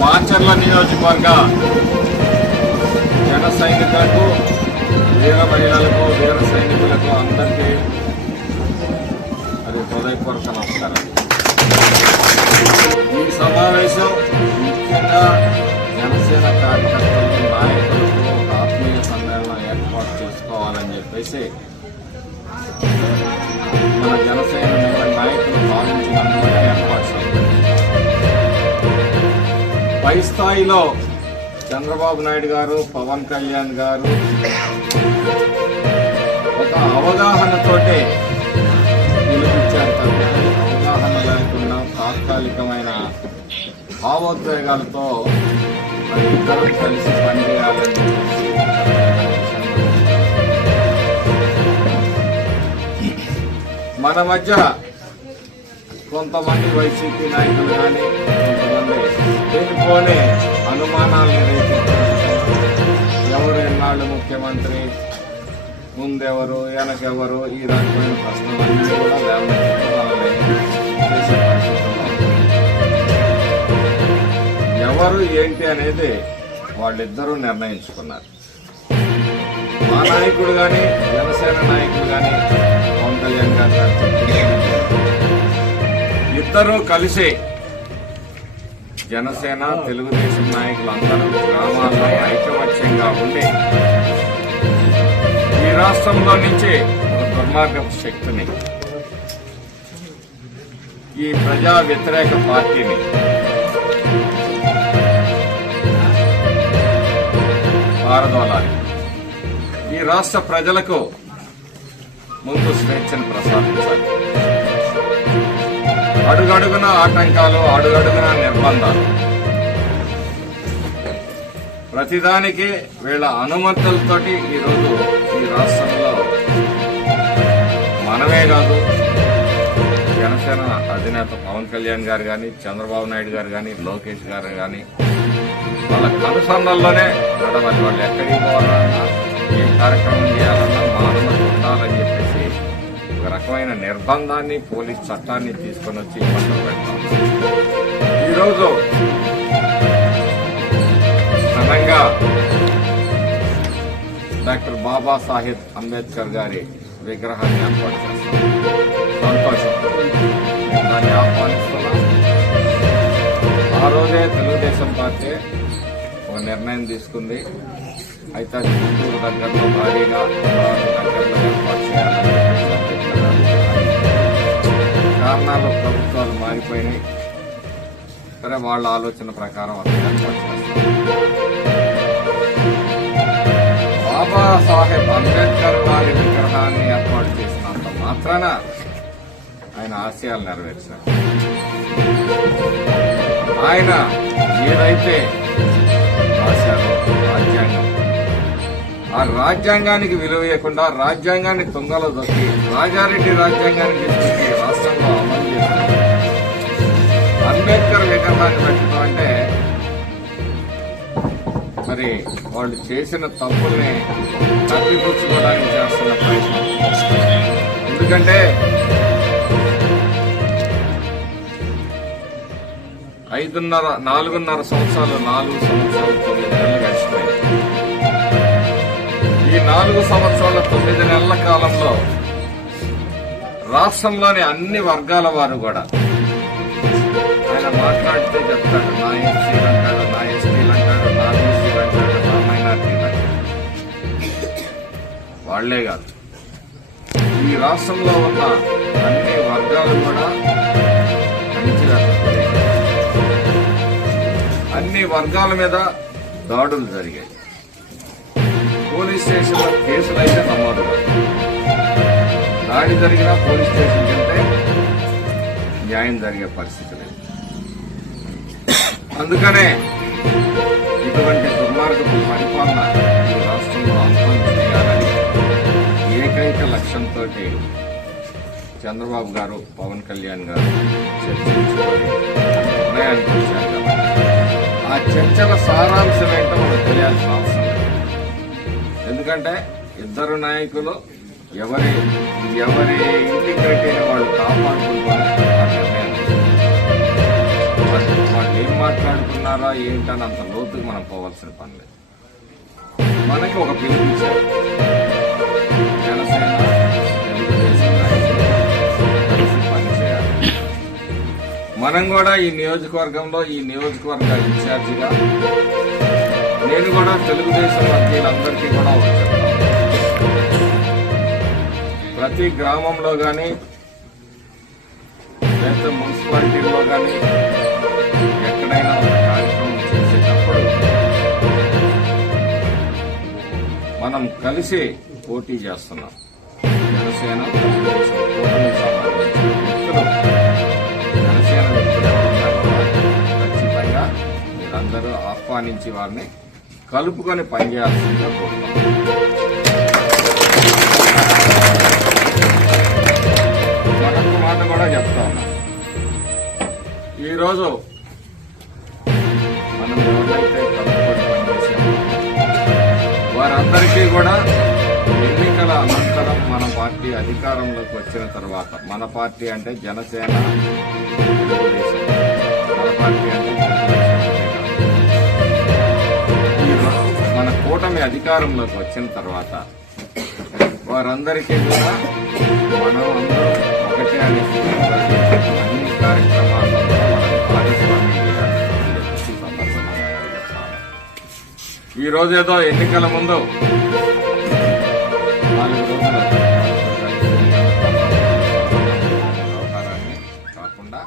మాచర్ల నియోజకవర్గ జన సైనికులకు, వీర మహిళలకు, వీర సైనికులకు అందరికీ అది హృదయపూర్వక నమస్కారం. ఈ సమావేశం ముఖ్యంగా జనసేన కార్యకర్తలకు, నాయకులకు ఒక ఆత్మీయ సమ్మేళనం ఏర్పాటు చేసుకోవాలని చెప్పేసి మన జనసేన నాయకులు భావించినందువల్ల ఏర్పాటు చేయాలి. పై స్థాయిలో చంద్రబాబు నాయుడు గారు, పవన్ కళ్యాణ్ గారు ఒక అవగాహనతోటే నిలిపించారు కాబట్టి అవగాహన లేకుండా తాత్కాలికమైన భావోద్వేగాలతో ఇద్దరు కలిసి పనిచేయాలని మన మధ్య కొంతమంది వైసీపీ నాయకులు కానీ కొంతమంది దేనికోనే అనుమానాలను రేకెత్తారు. ఎవరు ఎన్నాళ్ళు ముఖ్యమంత్రి, ముందెవరు, వెనకెవరు, ఈ రకమైన ప్రశ్నలన్నీ కూడా చేసే పరిస్థితుల్లో ఎవరు ఏంటి అనేది వాళ్ళిద్దరూ నిర్ణయించుకున్నారు. మా నాయకుడు కానీ, జనసేన నాయకుడు కానీ, పవన్ కళ్యాణ్ గారు ఇద్దరూ కలిసి జనసేన, తెలుగుదేశం నాయకులందరూ గ్రామాల్లో ఐకమత్యంగా ఉండి ఈ రాష్ట్రంలో నుంచి ఒక దుర్మార్గపు శక్తిని, ఈ ప్రజా వ్యతిరేక పార్టీని పారదోలాలి. ఈ రాష్ట్ర ప్రజలకు ముందు స్వేచ్ఛను ప్రసాదించాలి. అడుగడుగున ఆటంకాలు, అడుగడుగున నిర్బంధాలు, ప్రతిదానికి వీళ్ళ అనుమతులతోటి ఈరోజు ఈ రాష్ట్రంలో మనమే కాదు, జనసేన అధినేత పవన్ కళ్యాణ్ గారు కానీ, చంద్రబాబు నాయుడు గారు కానీ, లోకేష్ గారు కానీ వాళ్ళ కనుసన్నల్లోనే నడవాలి. వాళ్ళు ఎక్కడికి పోవాలన్నా, ఏ కార్యక్రమం చేయాలన్నా మా అనుమతి ఉండాలని చెప్పేసి ఒక రకమైన నిర్బంధాన్ని, పోలీస్ చట్టాన్ని తీసుకొని వచ్చి ఇబ్బందులు పెడతాం. ఈరోజు ఘనంగా డాక్టర్ బాబాసాహెబ్ అంబేద్కర్ గారి విగ్రహాన్ని ఏర్పాటు చేస్తాం. సంతోషం, మేము దాన్ని ఆహ్వానిస్తున్నాం. ఆ రోజే తెలుగుదేశం పార్టీ ఒక నిర్ణయం తీసుకుంది. అయితే అది గుంటూరు దగ్గరలో భారీగా దగ్గరలో ఏర్పాటు చేయాలని కారణాలు ప్రభుత్వాలు మారిపోయినాయి. సరే, వాళ్ళ ఆలోచన ప్రకారం అది ఏర్పాటు చేస్తారు. బాబాసాహెబ్ అంబేద్కర్ వారి విగ్రహాన్ని ఏర్పాటు చేసినంత మాత్రాన ఆయన ఆశయాలు నెరవేర్చారు. ఆయన ఏదైతే రాశారో రాజ్యాంగం, ఆ రాజ్యాంగానికి విలువ ఇవ్వకుండా రాజ్యాంగాన్ని తుంగలో దొక్కి రాజారెడ్డి రాజ్యాంగాన్ని తీసుకొచ్చి రాష్ట్రంలో అమలు చేశారు. అంబేద్కర్ విగ్రహాన్ని పెట్టడం అంటే మరి వాళ్ళు చేసిన తప్పుల్ని తప్పిపుచ్చుకోవడానికి చేస్తున్న ప్రయత్నం. ఎందుకంటే 4.5 సంవత్సరాలు 4 సంవత్సరాలు 9 నెలలు గడిచిపోయాయి. ఈ 4 సంవత్సరాల 9 నెలల కాలంలో రాష్ట్రంలోని అన్ని వర్గాల వారు కూడా ఆయన మాట్లాడితే చెప్తాడు, నా ఎస్సీలు అంటాడు, నా ఎస్టీలు అంటాడు, నా బీసీలు అంటాడు, నా మైనార్టీలు అంటాడు. వాళ్లే కాదు, ఈ రాష్ట్రంలో ఉన్న అన్ని వర్గాలు కూడా అన్ని వర్గాల మీద దాడులు జరిగాయి. పోలీస్ స్టేషన్లో కేసులు అయితే నమోదు కాదు. దాడి జరిగినా పోలీస్ స్టేషన్కి వెళ్తే న్యాయం జరిగే పరిస్థితి లేదు. అందుకనే ఇటువంటి దుర్మార్గపు పరిపాలన ఈ రాష్ట్రంలో అంతం చేయాలని ఏకైక లక్ష్యంతో చంద్రబాబు గారు పవన్ కళ్యాణ్ గారు చర్చించుకొని నిర్ణయానికి వచ్చారు కాబట్టి ఆ చర్చల సారాంశం ఏంటో మనకు తెలియాల్సిన అవసరం లేదు. ఎందుకంటే ఇద్దరు నాయకులు ఎవరి ఇంటిగ్రిటీని వాళ్ళు కాపాడుకుంటున్నారు. వాళ్ళు ఏం మాట్లాడుకున్నారా ఏంటని అంత లోతుకు మనం పోవాల్సిన పని లేదు. మనకి ఒక పిలుపుచ్చారు, జనసేన తెలుగుదేశం నాయకులు కలిసి పనిచేయాలి. మనం కూడా ఈ నియోజకవర్గంలో ఈ నియోజకవర్గ ఇన్ఛార్జిగా నేను కూడా తెలుగుదేశం వర్గీయులందరికీ కూడా ఒక చెప్తాను. ప్రతి గ్రామంలో కానీ లేదా మున్సిపాలిటీలో కానీ ఎక్కడైనా ఒక కార్యక్రమం చేసేటప్పుడు మనం కలిసి పోటీ చేస్తున్నాం. జనసేన తెలుగుదేశం కూటమికి సంబంధించిన వ్యక్తులు, జనసేన వ్యక్తులు ఎవరున్నా కూడా ఖచ్చితంగా మీరందరూ ఆహ్వానించి వారిని కలుపుకొని పనిచేయాల్సిందిగా కోరుతున్నాం. మరొక మాట కూడా చెప్తా ఉన్నాం. ఈరోజు మనం ఎవరైతే కలుపుకొని పనిచేసామో వారందరికీ కూడా ఎన్నికల అనంతరం మన పార్టీ అధికారంలోకి వచ్చిన తర్వాత, మన పార్టీ అంటే జనసేన తెలుగుదేశం, మన పార్టీ అంటే మన కూటమి అధికారంలోకి వచ్చిన తర్వాత వారందరికీ కూడా మనం అందరూ ఒకటే అనే అన్ని కార్యక్రమాల్లో మనం భాగస్వామ్యం చేయాలని చెప్పి సందర్భంగా చెప్తాను. ఈ రోజేదో ఎన్నికల ముందు 4 రోజులు వ్యవహారాన్ని కాకుండా